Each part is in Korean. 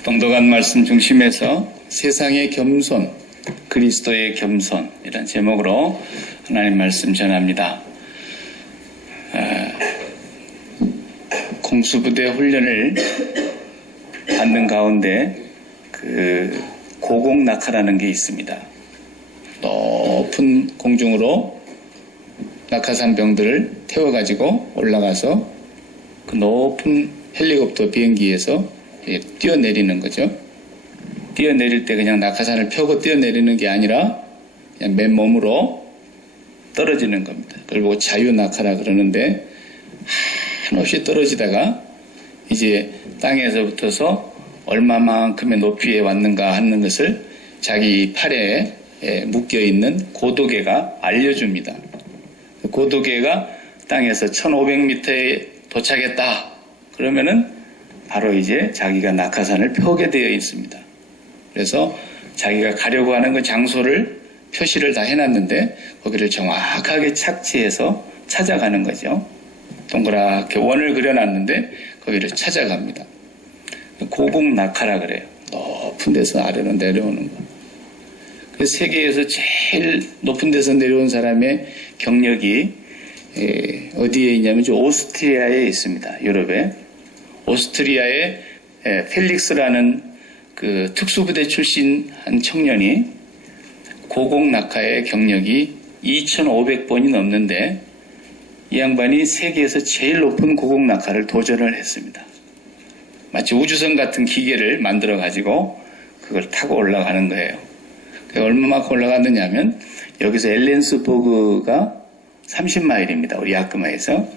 동독한 말씀 중심에서 세상의 겸손, 그리스도의 겸손 이런 제목으로 하나님 말씀 전합니다. 아, 공수부대 훈련을 받는 가운데 그 고공 낙하라는 게 있습니다. 높은 공중으로 낙하산 병들을 태워가지고 올라가서 그 높은 헬리콥터 비행기에서 예, 뛰어내리는 거죠. 뛰어내릴 때 그냥 낙하산을 펴고 뛰어내리는 게 아니라 그냥 맨몸으로 떨어지는 겁니다. 그걸 보고 자유낙하라 그러는데 한없이 떨어지다가 이제 땅에서부터서 얼마만큼의 높이에 왔는가 하는 것을 자기 팔에 예, 묶여 있는 고도계가 알려줍니다. 고도계가 땅에서 1500m에 도착했다. 그러면은 바로 이제 자기가 낙하산을 펴게 되어 있습니다. 그래서 자기가 가려고 하는 그 장소를 표시를 다 해놨는데 거기를 정확하게 착지해서 찾아가는 거죠. 동그랗게 원을 그려놨는데 거기를 찾아갑니다. 고공 낙하라 그래요. 높은 데서 아래로 내려오는 거. 그 세계에서 제일 높은 데서 내려온 사람의 경력이 에, 어디에 있냐면 저 오스트리아에 있습니다. 유럽에. 오스트리아의 에, 펠릭스라는 그 특수부대 출신 한 청년이 고공 낙하의 경력이 2,500번이 넘는데 이 양반이 세계에서 제일 높은 고공 낙하를 도전을 했습니다. 마치 우주선 같은 기계를 만들어 가지고 그걸 타고 올라가는 거예요. 얼마만큼 올라갔느냐 하면 여기서 엘렌스버그가 30마일입니다. 우리 야크마에서.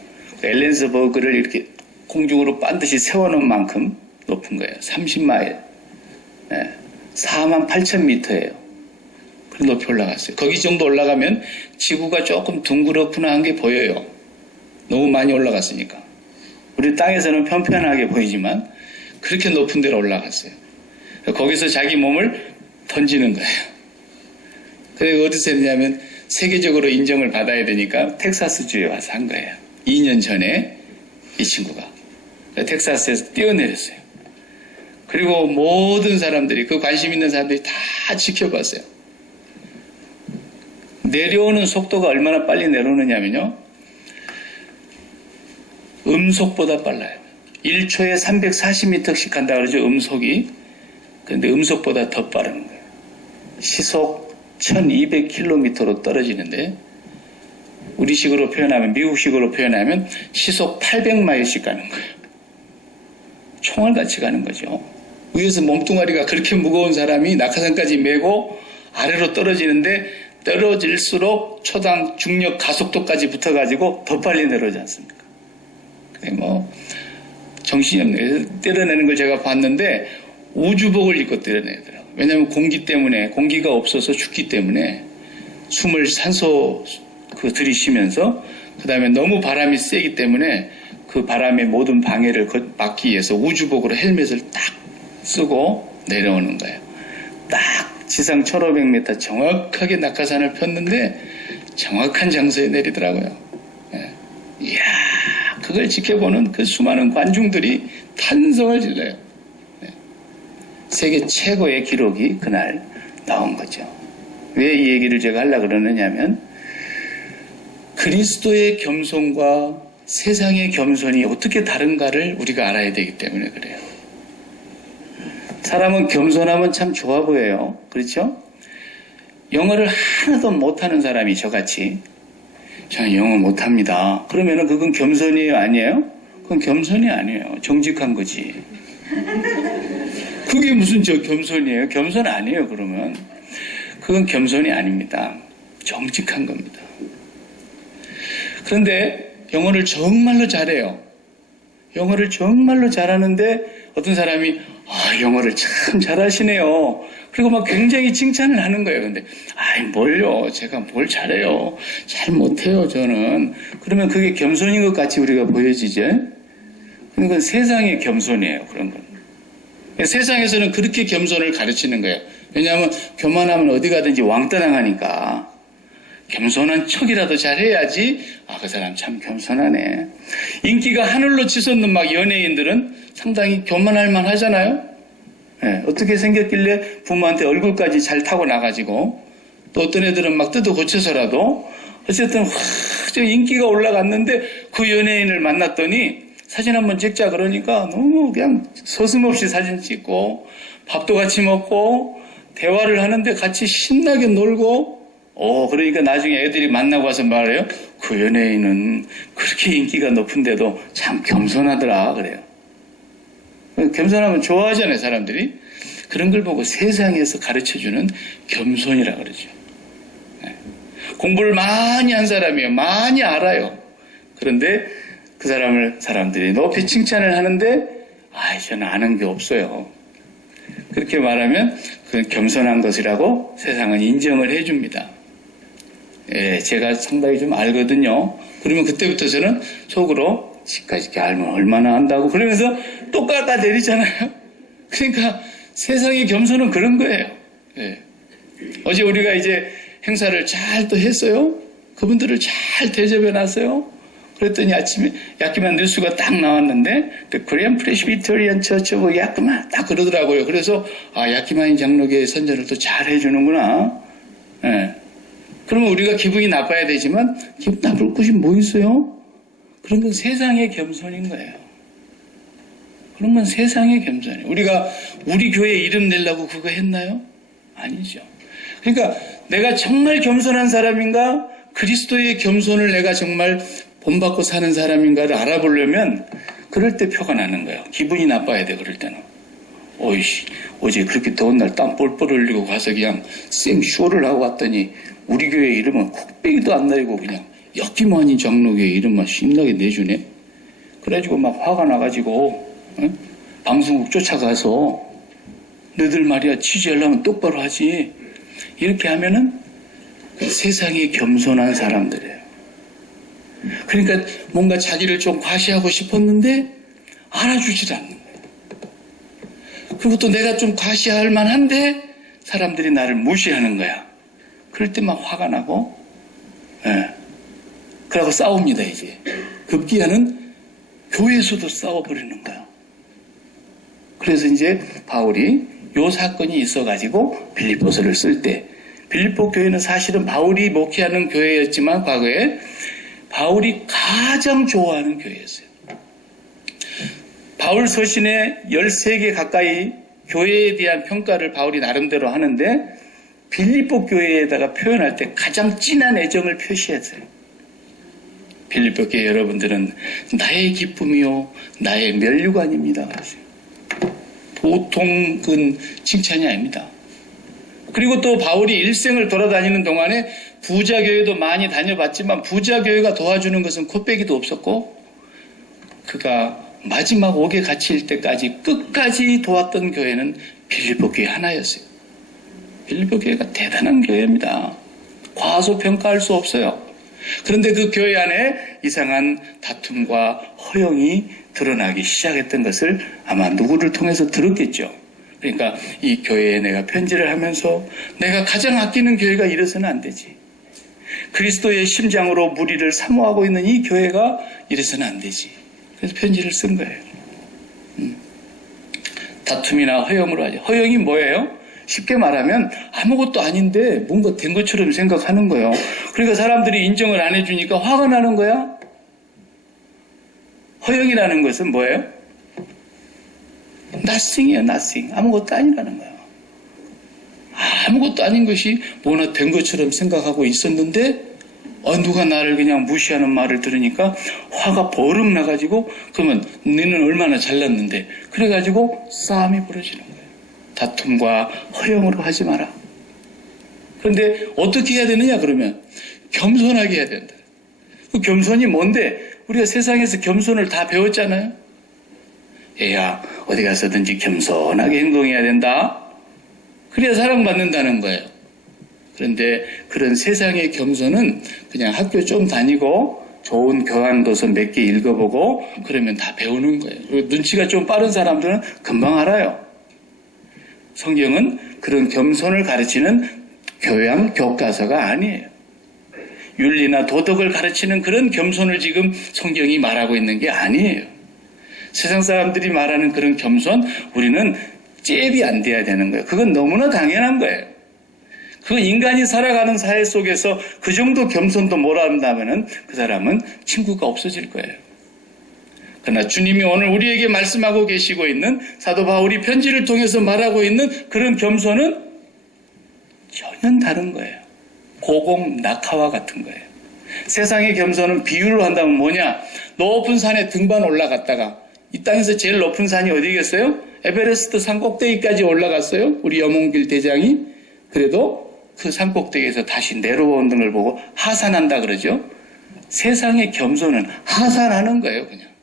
엘렌스버그를 이렇게 공중으로 반드시 세워놓은 만큼 높은 거예요. 30마일. 네. 4만 8천 미터예요. 그 높이 올라갔어요. 거기 정도 올라가면 지구가 조금 둥그렇구나 한 게 보여요. 너무 많이 올라갔으니까. 우리 땅에서는 편편하게 보이지만 그렇게 높은 데로 올라갔어요. 거기서 자기 몸을 던지는 거예요. 그래 어디서 했냐면 세계적으로 인정을 받아야 되니까 텍사스주에 와서 한 거예요. 2년 전에 이 친구가 텍사스에서 뛰어내렸어요. 그리고 모든 사람들이 그 관심 있는 사람들이 다 지켜봤어요. 내려오는 속도가 얼마나 빨리 내려오느냐면요. 음속보다 빨라요. 1초에 340m씩 간다 그러죠. 음속이. 근데 음속보다 더 빠른 거예요. 시속 1200km로 떨어지는데 우리식으로 표현하면 미국식으로 표현하면 시속 800마일씩 가는 거예요. 총알 같이 가는 거죠. 위에서 몸뚱아리가 그렇게 무거운 사람이 낙하산까지 메고 아래로 떨어지는데 떨어질수록 초당 중력 가속도까지 붙어가지고 더 빨리 내려오지 않습니까? 그게 뭐 정신이 없네요. 때려내는 걸 제가 봤는데 우주복을 입고 때려내더라고요. 왜냐하면 공기 때문에 공기가 없어서 죽기 때문에 숨을 산소 그 들이쉬면서 그 다음에 너무 바람이 세기 때문에 그 바람의 모든 방해를 막기 위해서 우주복으로 헬멧을 딱 쓰고 내려오는 거예요. 딱 지상 1500m 정확하게 낙하산을 폈는데 정확한 장소에 내리더라고요. 예. 이야, 그걸 지켜보는 그 수많은 관중들이 탄성을 질러요. 예. 세계 최고의 기록이 그날 나온 거죠. 왜 이 얘기를 제가 하려고 그러느냐면 그리스도의 겸손과 세상의 겸손이 어떻게 다른가를 우리가 알아야 되기 때문에 그래요. 사람은 겸손하면 참 좋아 보여요. 그렇죠? 영어를 하나도 못하는 사람이 저같이 저는 영어 못합니다. 그러면은 그건 겸손이에요? 아니에요? 그건 겸손이 아니에요. 정직한 거지. 그게 무슨 저 겸손이에요? 겸손 아니에요, 그러면. 그건 겸손이 아닙니다. 정직한 겁니다. 그런데 영어를 정말로 잘해요. 영어를 정말로 잘하는데 어떤 사람이 아, 영어를 참 잘하시네요. 그리고 막 굉장히 칭찬을 하는 거예요. 근데 아이 뭘요? 제가 뭘 잘해요? 잘 못해요, 저는. 그러면 그게 겸손인 것 같이 우리가 보여지죠. 그건 세상의 겸손이에요. 그런 건. 세상에서는 그렇게 겸손을 가르치는 거예요. 왜냐하면 교만하면 어디 가든지 왕따 당하니까. 겸손한 척이라도 잘해야지. 아 그 사람 참 겸손하네. 인기가 하늘로 치솟는 막 연예인들은 상당히 교만할 만하잖아요. 예, 어떻게 생겼길래 부모한테 얼굴까지 잘 타고 나가지고 또 어떤 애들은 막 뜯어 고쳐서라도 어쨌든 확저 인기가 올라갔는데 그 연예인을 만났더니 사진 한번 찍자 그러니까 너무 그냥 서슴없이 사진 찍고 밥도 같이 먹고 대화를 하는데 같이 신나게 놀고 어 그러니까 나중에 애들이 만나고 와서 말해요. 그 연예인은 그렇게 인기가 높은데도 참 겸손하더라 그래요. 겸손하면 좋아하잖아요 사람들이. 그런 걸 보고 세상에서 가르쳐 주는 겸손이라 그러죠. 네. 공부를 많이 한 사람이에요. 많이 알아요. 그런데 그 사람을 사람들이 높이 칭찬을 하는데 아 저는 아는 게 없어요. 그렇게 말하면 그건 겸손한 것이라고 세상은 인정을 해줍니다. 예, 제가 상당히 좀 알거든요. 그러면 그때부터 저는 속으로 지까지 이렇게 알면 얼마나 안다고 그러면서 또 깎아내리잖아요. 그러니까 세상의 겸손은 그런 거예요. 예. 어제 우리가 이제 행사를 잘 또 했어요. 그분들을 잘 대접해 놨어요. 그랬더니 아침에 야키만 뉴스가 딱 나왔는데 The Korean Presbyterian Church of 야키만 딱 그러더라고요. 그래서 아 야키만 장로교의 선전을 또 잘 해주는구나. 예. 그러면 우리가 기분이 나빠야 되지만 기분 나쁠 것이 뭐 있어요? 그런 건 세상의 겸손인 거예요. 그런 건 세상의 겸손이에요. 우리가 우리 교회 이름 내려고 그거 했나요? 아니죠. 그러니까 내가 정말 겸손한 사람인가? 그리스도의 겸손을 내가 정말 본받고 사는 사람인가를 알아보려면 그럴 때 표가 나는 거예요. 기분이 나빠야 돼, 그럴 때는. 어이씨, 어제 그렇게 더운 날 땀 뻘뻘 흘리고 가서 그냥 생쇼를 하고 왔더니 우리 교회 이름은 콕배기도 안 나리고 그냥 엮기만이 장로교회 이름만 신나게 내주네. 그래가지고 막 화가 나가지고 응? 방송국 쫓아가서 너들 말이야 취재하려면 똑바로 하지. 이렇게 하면은 그 세상에 겸손한 사람들이에요. 그러니까 뭔가 자기를 좀 과시하고 싶었는데 알아주질 않는 거예요. 그리고 또 내가 좀 과시할 만한데 사람들이 나를 무시하는 거야. 그럴 때 막 화가 나고, 예. 그러고 싸웁니다, 이제. 급기야는 교회에서도 싸워버리는 거야. 그래서 이제 바울이 요 사건이 있어가지고 빌립보서를 쓸 때, 빌립보 교회는 사실은 바울이 목회하는 교회였지만 과거에 바울이 가장 좋아하는 교회였어요. 바울 서신에 13개 가까이 교회에 대한 평가를 바울이 나름대로 하는데 빌립보 교회에다가 표현할 때 가장 진한 애정을 표시했어요. 빌립보 교회 여러분들은 나의 기쁨이요, 나의 멸류관입니다. 보통 그 칭찬이 아닙니다. 그리고 또 바울이 일생을 돌아다니는 동안에 부자 교회도 많이 다녀봤지만 부자 교회가 도와주는 것은 코빼기도 없었고 그가 마지막 옥에 갇힐 때까지 끝까지 도왔던 교회는 빌립보 교회 하나였어요. 빌립보 교회가 대단한 교회입니다. 과소평가할 수 없어요. 그런데 그 교회 안에 이상한 다툼과 허용이 드러나기 시작했던 것을 아마 누구를 통해서 들었겠죠. 그러니까 이 교회에 내가 편지를 하면서 내가 가장 아끼는 교회가 이래서는 안 되지. 그리스도의 심장으로 무리를 사모하고 있는 이 교회가 이래서는 안 되지. 그래서 편지를 쓴 거예요. 음. 다툼이나 허용으로 하죠. 허용이 뭐예요? 쉽게 말하면 아무것도 아닌데 뭔가 된 것처럼 생각하는 거예요. 그러니까 사람들이 인정을 안 해주니까 화가 나는 거야. 허용이라는 것은 뭐예요? nothing이에요, nothing. 아무것도 아니라는 거예요. 아무것도 아닌 것이 뭐나 된 것처럼 생각하고 있었는데 어, 누가 나를 그냥 무시하는 말을 들으니까 화가 버럭 나가지고 그러면 너는 얼마나 잘났는데 그래가지고 싸움이 벌어지는 거예요. 다툼과 허용으로 하지 마라. 그런데 어떻게 해야 되느냐 그러면 겸손하게 해야 된다. 그 겸손이 뭔데 우리가 세상에서 겸손을 다 배웠잖아요. 얘야 어디 가서든지 겸손하게 행동해야 된다. 그래야 사랑받는다는 거예요. 그런데 그런 세상의 겸손은 그냥 학교 좀 다니고 좋은 교환도서 몇 개 읽어보고 그러면 다 배우는 거예요. 눈치가 좀 빠른 사람들은 금방 알아요. 성경은 그런 겸손을 가르치는 교양 교과서가 아니에요. 윤리나 도덕을 가르치는 그런 겸손을 지금 성경이 말하고 있는 게 아니에요. 세상 사람들이 말하는 그런 겸손, 우리는 잽이 안 돼야 되는 거예요. 그건 너무나 당연한 거예요. 그 인간이 살아가는 사회 속에서 그 정도 겸손도 못 한다면은 그 사람은 친구가 없어질 거예요. 그러나 주님이 오늘 우리에게 말씀하고 계시고 있는 사도 바울이 편지를 통해서 말하고 있는 그런 겸손은 전혀 다른 거예요. 고공 낙하와 같은 거예요. 세상의 겸손은 비유를 한다면 뭐냐? 높은 산에 등반 올라갔다가 이 땅에서 제일 높은 산이 어디겠어요? 에베레스트 산 꼭대기까지 올라갔어요. 우리 여몽길 대장이 그래도 그 산 꼭대기에서 다시 내려오는 걸 보고 하산한다 그러죠. 세상의 겸손은 하산하는 거예요, 그냥.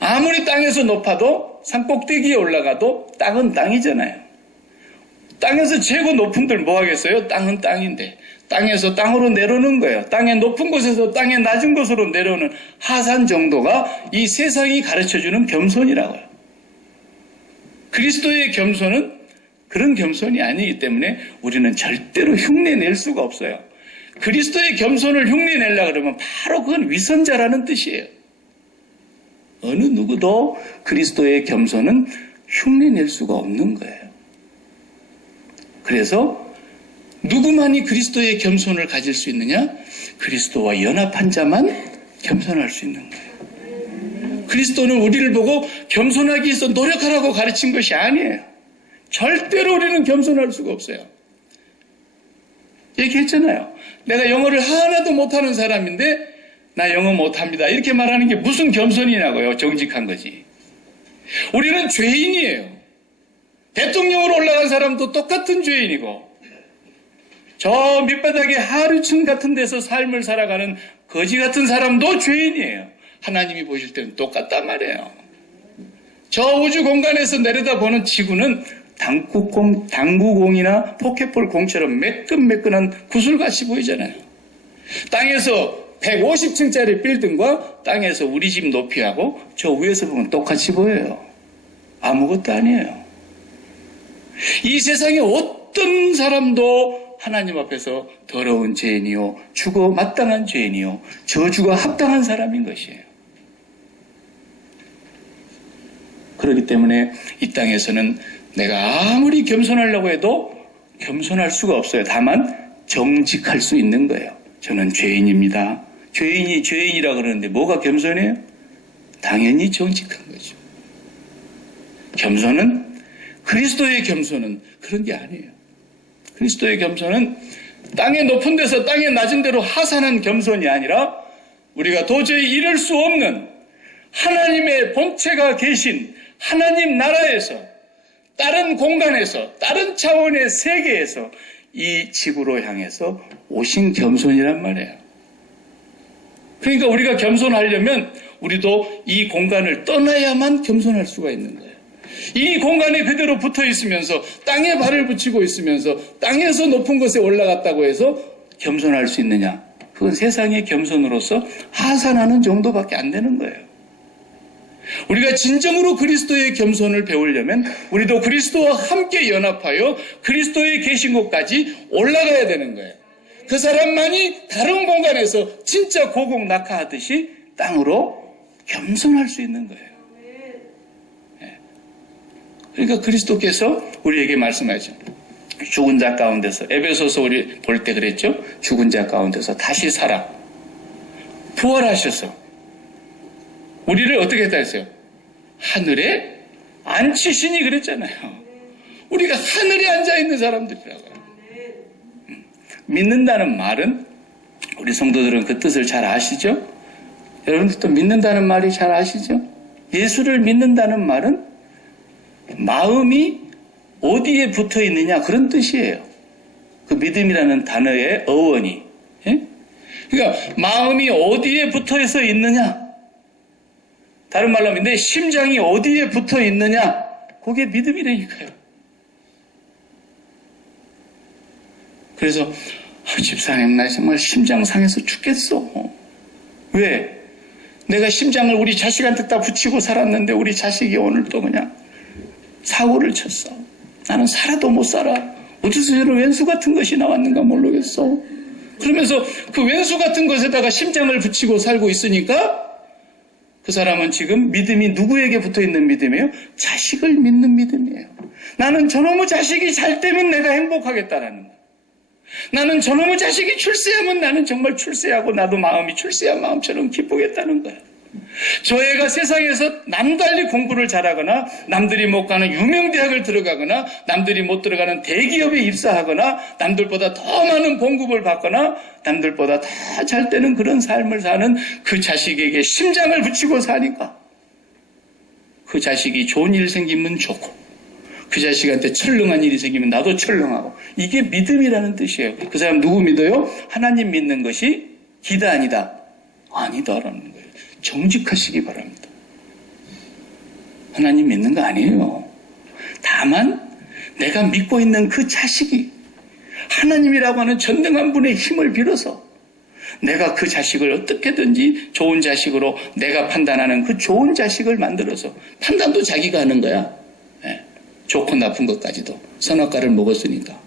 아무리 땅에서 높아도 산 꼭대기에 올라가도 땅은 땅이잖아요. 땅에서 최고 높은 들 뭐 하겠어요? 땅은 땅인데. 땅에서 땅으로 내려오는 거예요. 땅의 높은 곳에서 땅의 낮은 곳으로 내려오는 하산 정도가 이 세상이 가르쳐 주는 겸손이라고요. 그리스도의 겸손은 그런 겸손이 아니기 때문에 우리는 절대로 흉내 낼 수가 없어요. 그리스도의 겸손을 흉내 내려 그러면 바로 그건 위선자라는 뜻이에요. 어느 누구도 그리스도의 겸손은 흉내 낼 수가 없는 거예요. 그래서 누구만이 그리스도의 겸손을 가질 수 있느냐? 그리스도와 연합한 자만 겸손할 수 있는 거예요. 그리스도는 우리를 보고 겸손하기 위해서 노력하라고 가르친 것이 아니에요. 절대로 우리는 겸손할 수가 없어요. 얘기했잖아요. 내가 영어를 하나도 못하는 사람인데 나 영어 못합니다. 이렇게 말하는 게 무슨 겸손이냐고요. 정직한 거지. 우리는 죄인이에요. 대통령으로 올라간 사람도 똑같은 죄인이고 저 밑바닥에 하류층 같은 데서 삶을 살아가는 거지 같은 사람도 죄인이에요. 하나님이 보실 때는 똑같단 말이에요. 저 우주 공간에서 내려다보는 지구는 당구공, 당구공이나 포켓볼 공처럼 매끈매끈한 구슬같이 보이잖아요. 땅에서 150층짜리 빌딩과 땅에서 우리 집 높이하고 저 위에서 보면 똑같이 보여요. 아무것도 아니에요. 이 세상에 어떤 사람도 하나님 앞에서 더러운 죄인이요, 죽어 마땅한 죄인이요, 저주가 합당한 사람인 것이에요. 그렇기 때문에 이 땅에서는 내가 아무리 겸손하려고 해도 겸손할 수가 없어요. 다만 정직할 수 있는 거예요. 저는 죄인입니다. 죄인이 죄인이라 그러는데 뭐가 겸손해요? 당연히 정직한 거죠. 겸손은 그리스도의 겸손은 그런 게 아니에요. 그리스도의 겸손은 땅의 높은 데서 땅의 낮은 데로 하산한 겸손이 아니라 우리가 도저히 이룰 수 없는 하나님의 본체가 계신 하나님 나라에서 다른 공간에서 다른 차원의 세계에서 이 지구로 향해서 오신 겸손이란 말이에요. 그러니까 우리가 겸손하려면 우리도 이 공간을 떠나야만 겸손할 수가 있는 거예요. 이 공간에 그대로 붙어 있으면서 땅에 발을 붙이고 있으면서 땅에서 높은 곳에 올라갔다고 해서 겸손할 수 있느냐? 그건 세상의 겸손으로서 하산하는 정도밖에 안 되는 거예요. 우리가 진정으로 그리스도의 겸손을 배우려면 우리도 그리스도와 함께 연합하여 그리스도의 계신 곳까지 올라가야 되는 거예요. 그 사람만이 다른 공간에서 진짜 고공 낙하하듯이 땅으로 겸손할 수 있는 거예요. 예. 그러니까 그리스도께서 우리에게 말씀하죠. 죽은 자 가운데서 에베소서 우리 볼 때 그랬죠. 죽은 자 가운데서 다시 살아 부활하셔서 우리를 어떻게 했다 했어요? 하늘에 앉히시니 그랬잖아요. 우리가 하늘에 앉아 있는 사람들이라고요. 음. 믿는다는 말은 우리 성도들은 그 뜻을 잘 아시죠? 여러분들도 믿는다는 말이 잘 아시죠? 예수를 믿는다는 말은 마음이 어디에 붙어 있느냐 그런 뜻이에요. 그 믿음이라는 단어의 어원이. 예? 그러니까 마음이 어디에 붙어서 있느냐 다른 말로 하면 내 심장이 어디에 붙어 있느냐? 그게 믿음이라니까요. 그래서 아, 집사님 나 정말 심장 상해서 죽겠어. 왜? 내가 심장을 우리 자식한테 다 붙이고 살았는데 우리 자식이 오늘 또 그냥 사고를 쳤어. 나는 살아도 못 살아. 어디서 저런 왼수 같은 것이 나왔는가 모르겠어. 그러면서 그 왼수 같은 것에다가 심장을 붙이고 살고 있으니까 그 사람은 지금 믿음이 누구에게 붙어 있는 믿음이에요? 자식을 믿는 믿음이에요. 나는 저놈의 자식이 잘 되면 내가 행복하겠다라는 거예요. 나는 저놈의 자식이 출세하면 나는 정말 출세하고 나도 마음이 출세한 마음처럼 기쁘겠다는 거예요. 저 애가 세상에서 남달리 공부를 잘하거나 남들이 못 가는 유명 대학을 들어가거나 남들이 못 들어가는 대기업에 입사하거나 남들보다 더 많은 봉급을 받거나 남들보다 다 잘 되는 그런 삶을 사는 그 자식에게 심장을 붙이고 사니까 그 자식이 좋은 일 생기면 좋고 그 자식한테 철렁한 일이 생기면 나도 철렁하고 이게 믿음이라는 뜻이에요. 그 사람 누구 믿어요? 하나님 믿는 것이 기다 아니다. 아니다라는 거예요. 정직하시기 바랍니다. 하나님 믿는 거 아니에요. 다만 내가 믿고 있는 그 자식이 하나님이라고 하는 전능한 분의 힘을 빌어서 내가 그 자식을 어떻게든지 좋은 자식으로 내가 판단하는 그 좋은 자식을 만들어서 판단도 자기가 하는 거야. 예, 좋고 나쁜 것까지도 선악과를 먹었으니까.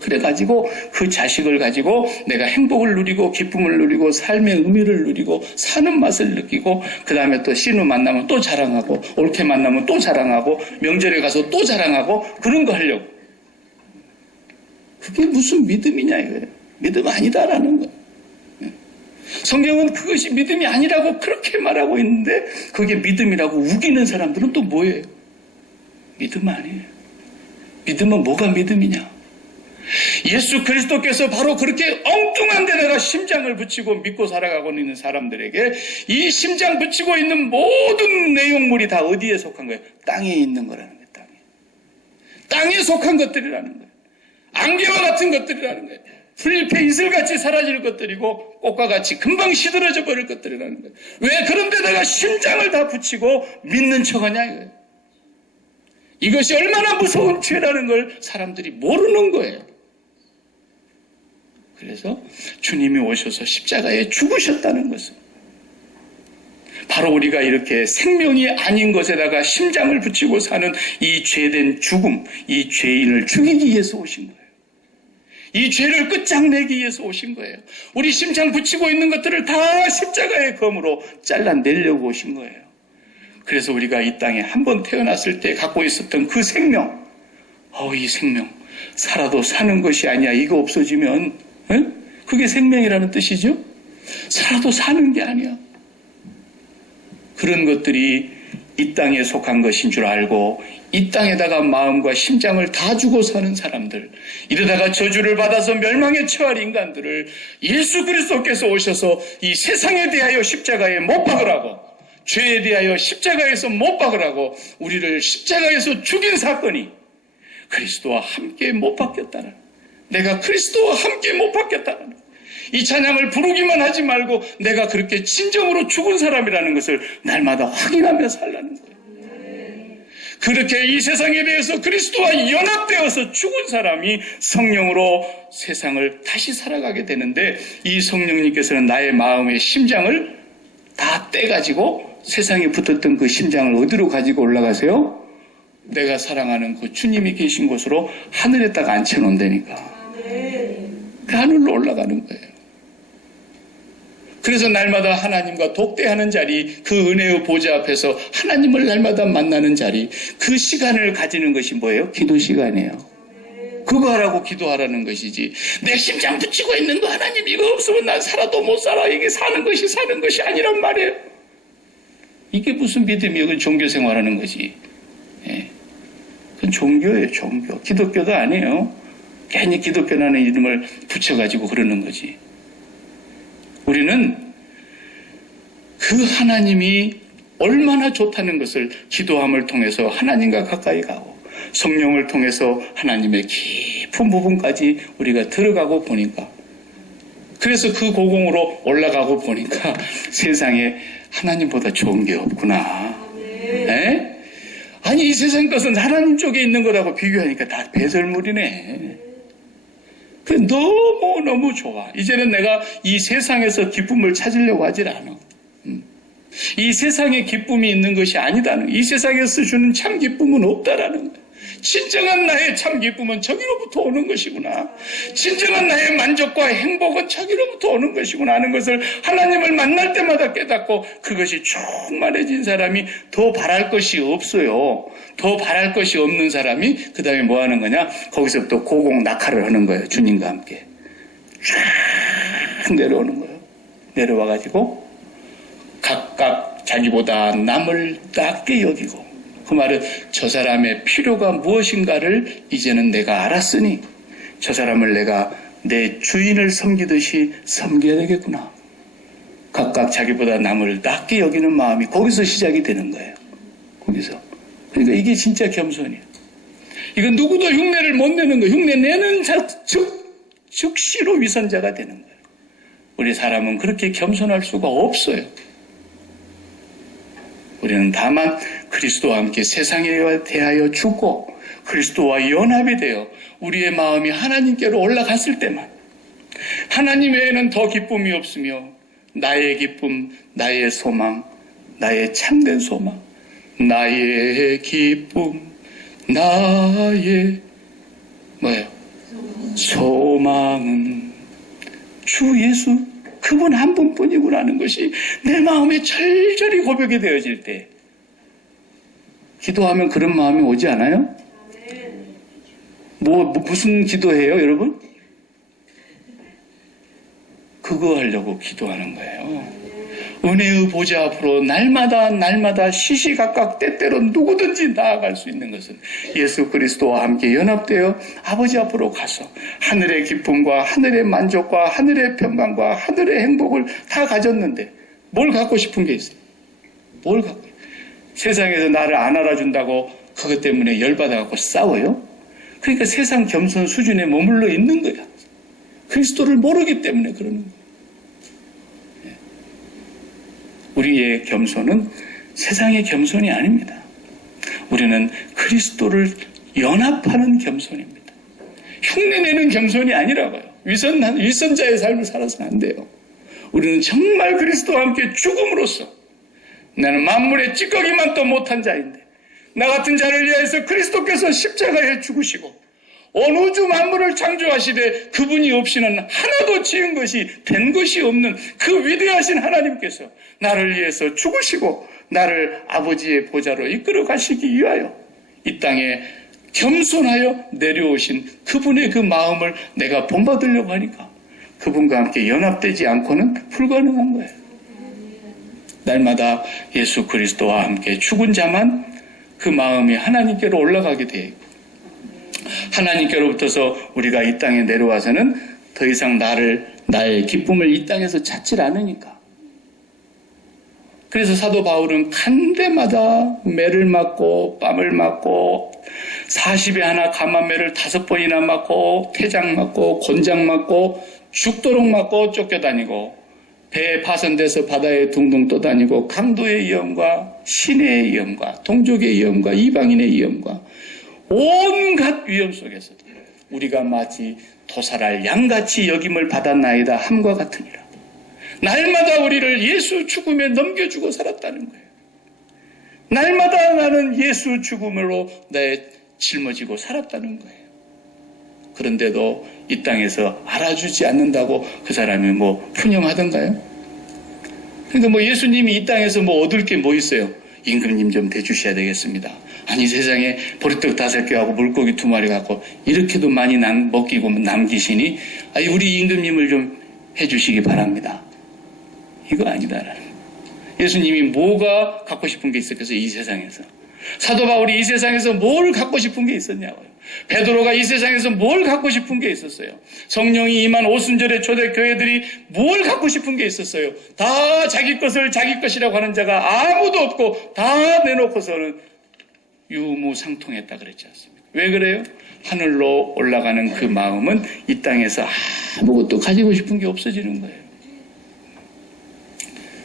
그래가지고 그 자식을 가지고 내가 행복을 누리고 기쁨을 누리고 삶의 의미를 누리고 사는 맛을 느끼고 그 다음에 또 신우 만나면 또 자랑하고 옳게 만나면 또 자랑하고 명절에 가서 또 자랑하고 그런 거 하려고. 그게 무슨 믿음이냐 이거예요. 믿음 아니다라는. 예. 성경은 그것이 믿음이 아니라고 그렇게 말하고 있는데 그게 믿음이라고 우기는 사람들은 또 뭐예요? 믿음 아니에요. 믿음은 뭐가 믿음이냐? 예수 그리스도께서 바로 그렇게 엉뚱한 데다가 심장을 붙이고 믿고 살아가고 있는 사람들에게 이 심장 붙이고 있는 모든 내용물이 다 어디에 속한 거예요? 땅에 있는 거라는 거예요. 땅에. 땅에 속한 것들이라는 거예요. 안개와 같은 것들이라는 거예요. 풀잎에 이슬같이 사라질 것들이고 꽃과 같이 금방 시들어져 버릴 것들이라는 거예요. 왜 그런 데다가 심장을 다 붙이고 믿는 척하냐 이거예요. 이것이 얼마나 무서운 죄라는 걸 사람들이 모르는 거예요. 그래서 주님이 오셔서 십자가에 죽으셨다는 것은 바로 우리가 이렇게 생명이 아닌 것에다가 심장을 붙이고 사는 이 죄된 죽음, 이 죄인을 죽이기 위해서 오신 거예요. 이 죄를 끝장내기 위해서 오신 거예요. 우리 심장 붙이고 있는 것들을 다 십자가의 검으로 잘라내려고 오신 거예요. 그래서 우리가 이 땅에 한 번 태어났을 때 갖고 있었던 그 생명, 어, 이 생명, 살아도 사는 것이 아니야. 이거 없어지면, 에? 그게 생명이라는 뜻이죠? 살아도 사는 게 아니야. 그런 것들이 이 땅에 속한 것인 줄 알고 이 땅에다가 마음과 심장을 다 주고 사는 사람들 이러다가 저주를 받아서 멸망에 처할 인간들을 예수 그리스도께서 오셔서 이 세상에 대하여 십자가에 못 박으라고 죄에 대하여 십자가에서 못 박으라고 우리를 십자가에서 죽인 사건이 그리스도와 함께 못 박혔다는 내가 그리스도와 함께 못 박혔다는 이 찬양을 부르기만 하지 말고 내가 그렇게 진정으로 죽은 사람이라는 것을 날마다 확인하며 살라는 거예요. 그렇게 이 세상에 대해서 그리스도와 연합되어서 죽은 사람이 성령으로 세상을 다시 살아가게 되는데 이 성령님께서는 나의 마음의 심장을 다 떼가지고 세상에 붙었던 그 심장을 어디로 가지고 올라가세요? 내가 사랑하는 그 주님이 계신 곳으로 하늘에다가 앉혀놓는다니까. 그 하늘로 올라가는 거예요. 그래서 날마다 하나님과 독대하는 자리, 그 은혜의 보좌 앞에서 하나님을 날마다 만나는 자리, 그 시간을 가지는 것이 뭐예요? 기도 시간이에요. 그거 하라고 기도하라는 것이지. 내 심장 붙이고 있는 거 하나님 이거 없으면 난 살아도 못 살아. 이게 사는 것이 사는 것이 아니란 말이에요. 이게 무슨 믿음이에요? 그건 종교 생활하는 거지. 예. 그건 종교예요, 종교. 기독교도 아니에요. 괜히 기독교라는 이름을 붙여가지고 그러는 거지. 우리는 그 하나님이 얼마나 좋다는 것을 기도함을 통해서 하나님과 가까이 가고 성령을 통해서 하나님의 깊은 부분까지 우리가 들어가고 보니까 그래서 그 고공으로 올라가고 보니까 세상에 하나님보다 좋은 게 없구나. 에? 아니 이 세상 것은 하나님 쪽에 있는 거라고 비교하니까 다 배설물이네. 그 너무 너무 좋아. 이제는 내가 이 세상에서 기쁨을 찾으려고 하질 않아. 음. 이 세상에 기쁨이 있는 것이 아니다는 이 세상에서 주는 참 기쁨은 없다라는 거야. 진정한 나의 참 기쁨은 저기로부터 오는 것이구나. 진정한 나의 만족과 행복은 저기로부터 오는 것이구나 하는 것을 하나님을 만날 때마다 깨닫고 그것이 충만해진 사람이 더 바랄 것이 없어요. 더 바랄 것이 없는 사람이 그 다음에 뭐 하는 거냐? 거기서부터 고공 낙하를 하는 거예요. 주님과 함께. 쫙 내려오는 거예요. 내려와가지고 각각 자기보다 남을 낮게 여기고 그 말은 저 사람의 필요가 무엇인가를 이제는 내가 알았으니 저 사람을 내가 내 주인을 섬기듯이 섬겨야 되겠구나. 각각 자기보다 남을 낮게 여기는 마음이 거기서 시작이 되는 거예요. 거기서. 그러니까 이게 진짜 겸손이에요. 이건 누구도 흉내를 못 내는 거예요. 흉내 내는 자, 즉, 즉시로 위선자가 되는 거예요. 우리 사람은 그렇게 겸손할 수가 없어요. 우리는 다만 그리스도와 함께 세상에 대하여 죽고 그리스도와 연합이 되어 우리의 마음이 하나님께로 올라갔을 때만 하나님 외에는 더 기쁨이 없으며 나의 기쁨, 나의 소망, 나의 참된 소망, 나의 기쁨, 나의 뭐예요? 소망은 주 예수 그분 한 분뿐이구나 하는 것이 내 마음에 절절히 고백이 되어질 때 기도하면 그런 마음이 오지 않아요? 뭐, 뭐 무슨 기도해요, 여러분? 그거 하려고 기도하는 거예요. 은혜의 보좌 앞으로 날마다 날마다 시시각각 때때로 누구든지 나아갈 수 있는 것은 예수 그리스도와 함께 연합되어 아버지 앞으로 가서 하늘의 기쁨과 하늘의 만족과 하늘의 평강과 하늘의 행복을 다 가졌는데 뭘 갖고 싶은 게 있어요? 뭘 갖고 세상에서 나를 안 알아준다고 그것 때문에 열받아갖고 싸워요? 그러니까 세상 겸손 수준에 머물러 있는 거야. 그리스도를 모르기 때문에 그러는 거야. 우리의 겸손은 세상의 겸손이 아닙니다. 우리는 그리스도를 연합하는 겸손입니다. 흉내내는 겸손이 아니라고요. 위선, 위선자의 삶을 살아서는 안 돼요. 우리는 정말 그리스도와 함께 죽음으로써 나는 만물의 찌꺼기만 또 못한 자인데 나 같은 자를 위해서 그리스도께서 십자가에 죽으시고 온 우주 만물을 창조하시되 그분이 없이는 하나도 지은 것이 된 것이 없는 그 위대하신 하나님께서 나를 위해서 죽으시고 나를 아버지의 보좌로 이끌어 가시기 위하여 이 땅에 겸손하여 내려오신 그분의 그 마음을 내가 본받으려고 하니까 그분과 함께 연합되지 않고는 불가능한 거예요. 날마다 예수 그리스도와 함께 죽은 자만 그 마음이 하나님께로 올라가게 되어 있고 하나님께로부터서 우리가 이 땅에 내려와서는 더 이상 나를 나의 기쁨을 이 땅에서 찾질 않으니까. 그래서 사도 바울은 간데마다 매를 맞고 뺨을 맞고 40에 하나 감한매를 다섯 번이나 맞고 태장 맞고 곤장 맞고 죽도록 맞고 쫓겨다니고 배에 파손돼서 바다에 둥둥 떠다니고 강도의 위험과 신의 위험과 동족의 위험과 이방인의 위험과 온갖 위험 속에서도 우리가 마치 도살할 양같이 여김을 받았나이다 함과 같으니라. 날마다 우리를 예수 죽음에 넘겨주고 살았다는 거예요. 날마다 나는 예수 죽음으로 내 짊어지고 살았다는 거예요. 그런데도 이 땅에서 알아주지 않는다고 그 사람이 뭐 푸념하던가요? 그러니까 뭐 예수님이 이 땅에서 뭐 얻을 게 뭐 있어요? 임금님 좀 대주셔야 되겠습니다. 아니 세상에 보리떡 다섯 개하고 물고기 두 마리 갖고 이렇게도 많이 남, 먹기고 남기시니 아니 우리 임금님을 좀 해주시기 바랍니다. 이거 아니다라는. 예수님이 뭐가 갖고 싶은 게 있었겠어요 이 세상에서. 사도 바울이 이 세상에서 뭘 갖고 싶은 게 있었냐고요. 베드로가 이 세상에서 뭘 갖고 싶은 게 있었어요. 성령이 임한 오순절의 초대 교회들이 뭘 갖고 싶은 게 있었어요. 다 자기 것을 자기 것이라고 하는 자가 아무도 없고 다 내놓고서는 유무상통했다 그랬지 않습니까? 왜 그래요? 하늘로 올라가는 그 마음은 이 땅에서 아무것도 가지고 싶은 게 없어지는 거예요.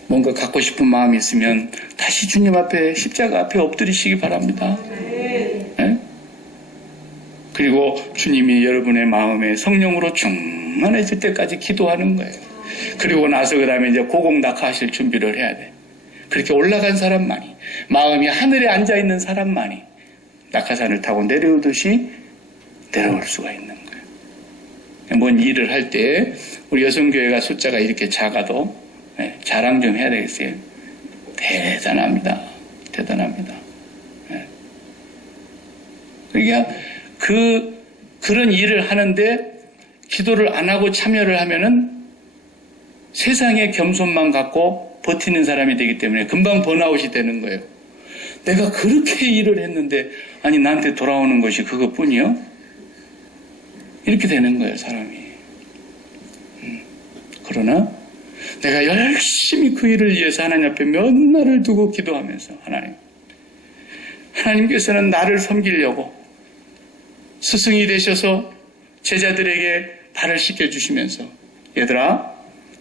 뭔가 갖고 싶은 마음이 있으면 다시 주님 앞에 십자가 앞에 엎드리시기 바랍니다. 네? 그리고 주님이 여러분의 마음에 성령으로 충만해질 때까지 기도하는 거예요. 그리고 나서 그 다음에 이제 고공낙하하실 준비를 해야 돼. 그렇게 올라간 사람만이, 마음이 하늘에 앉아 있는 사람만이 낙하산을 타고 내려오듯이 내려올 수가 있는 거예요. 뭔 일을 할 때 우리 여성교회가 숫자가 이렇게 작아도 예, 자랑 좀 해야 되겠어요. 대단합니다. 대단합니다. 예. 그러니까 그 그런 일을 하는데 기도를 안 하고 참여를 하면은 세상의 겸손만 갖고 버티는 사람이 되기 때문에 금방 번아웃이 되는 거예요. 내가 그렇게 일을 했는데 아니 나한테 돌아오는 것이 그것뿐이요? 이렇게 되는 거예요, 사람이. 음, 그러나 내가 열심히 그 일을 위해서 하나님 앞에 몇 날을 두고 기도하면서 하나님 하나님께서는 나를 섬기려고 스승이 되셔서 제자들에게 발을 씻겨 주시면서 얘들아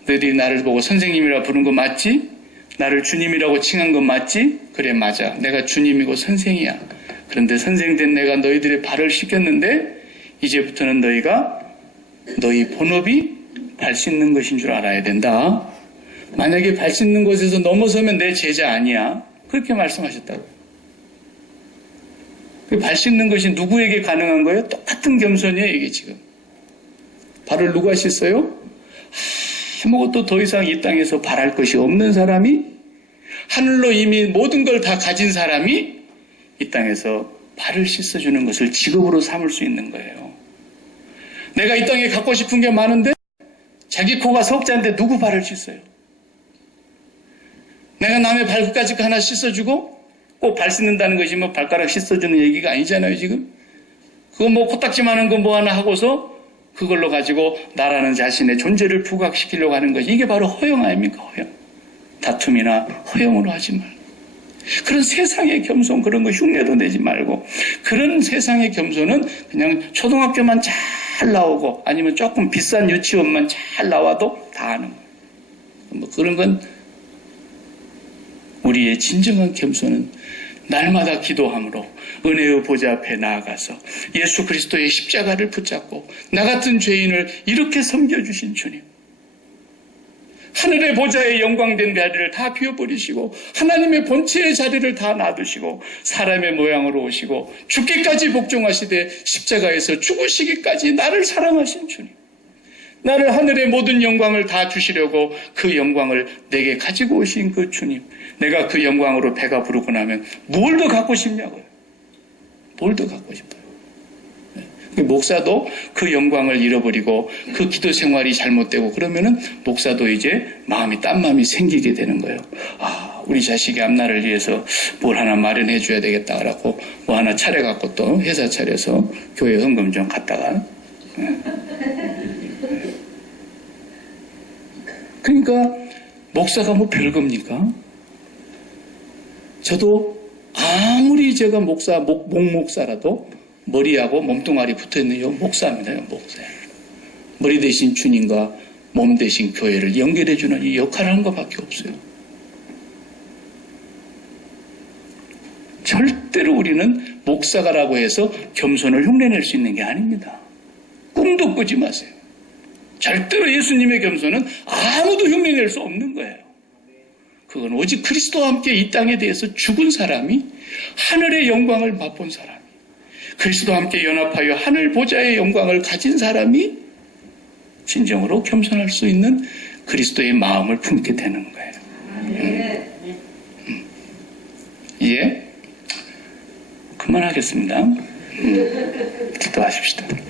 너희들이 나를 보고 선생님이라 부른 거 맞지? 나를 주님이라고 칭한 거 맞지? 그래 맞아. 내가 주님이고 선생이야. 그런데 선생 된 내가 너희들의 발을 씻겼는데 이제부터는 너희가 너희 본업이 발 씻는 것인 줄 알아야 된다. 만약에 발 씻는 곳에서 넘어서면 내 제자 아니야. 그렇게 말씀하셨다고 그 발 씻는 것이 누구에게 가능한 거예요? 똑같은 겸손이에요, 이게 지금. 발을 누가 씻어요? 아무것도 더 이상 이 땅에서 바랄 것이 없는 사람이 하늘로 이미 모든 걸 다 가진 사람이 이 땅에서 발을 씻어주는 것을 직업으로 삼을 수 있는 거예요. 내가 이 땅에 갖고 싶은 게 많은데 자기 코가 석자인데 누구 발을 씻어요? 내가 남의 발끝까지 하나 씻어주고 꼭 발 씻는다는 것이 뭐 발가락 씻어주는 얘기가 아니잖아요, 지금. 그거 뭐 코딱지만 한 거 뭐 하나 하고서 그걸로 가지고 나라는 자신의 존재를 부각시키려고 하는 것이 이게 바로 허영 아닙니까, 허영. 다툼이나 허영으로 하지 말고. 그런 세상의 겸손 그런 거 흉내도 내지 말고 그런 세상의 겸손은 그냥 초등학교만 잘 나오고 아니면 조금 비싼 유치원만 잘 나와도 다 하는 거예요. 뭐 그런 건 우리의 진정한 겸손은 날마다 기도함으로 은혜의 보좌 앞에 나아가서 예수 그리스도의 십자가를 붙잡고 나 같은 죄인을 이렇게 섬겨주신 주님. 하늘의 보좌의 영광된 자리를 다 비워버리시고 하나님의 본체의 자리를 다 놔두시고 사람의 모양으로 오시고 죽기까지 복종하시되 십자가에서 죽으시기까지 나를 사랑하신 주님. 나를 하늘의 모든 영광을 다 주시려고 그 영광을 내게 가지고 오신 그 주님. 내가 그 영광으로 배가 부르고 나면 뭘 더 갖고 싶냐고요. 뭘 더 갖고 싶어요. 네. 목사도 그 영광을 잃어버리고 그 기도 생활이 잘못되고 그러면은 목사도 이제 마음이 딴 마음이 생기게 되는 거예요. 아, 우리 자식의 앞날을 위해서 뭘 하나 마련해 줘야 되겠다라고 뭐 하나 차려 갖고 또 회사 차려서 교회 헌금 좀 갖다가 네. 그러니까 목사가 뭐 별겁니까? 저도 아무리 제가 목사, 목, 목목사라도 머리하고 몸뚱아리 붙어 있는 요 목사입니다. 요 목사. 머리 대신 주님과 몸 대신 교회를 연결해 주는 이 역할을 하는 것밖에 없어요. 절대로 우리는 목사가라고 해서 겸손을 흉내낼 수 있는 게 아닙니다. 꿈도 꾸지 마세요. 절대로 예수님의 겸손은 아무도 흉내낼 수 없는 거예요. 그건 오직 그리스도와 함께 이 땅에 대해서 죽은 사람이 하늘의 영광을 맛본 사람이 그리스도와 함께 연합하여 하늘 보좌의 영광을 가진 사람이 진정으로 겸손할 수 있는 그리스도의 마음을 품게 되는 거예요. 음. 예? 그만하겠습니다. 음. 기도하십시다.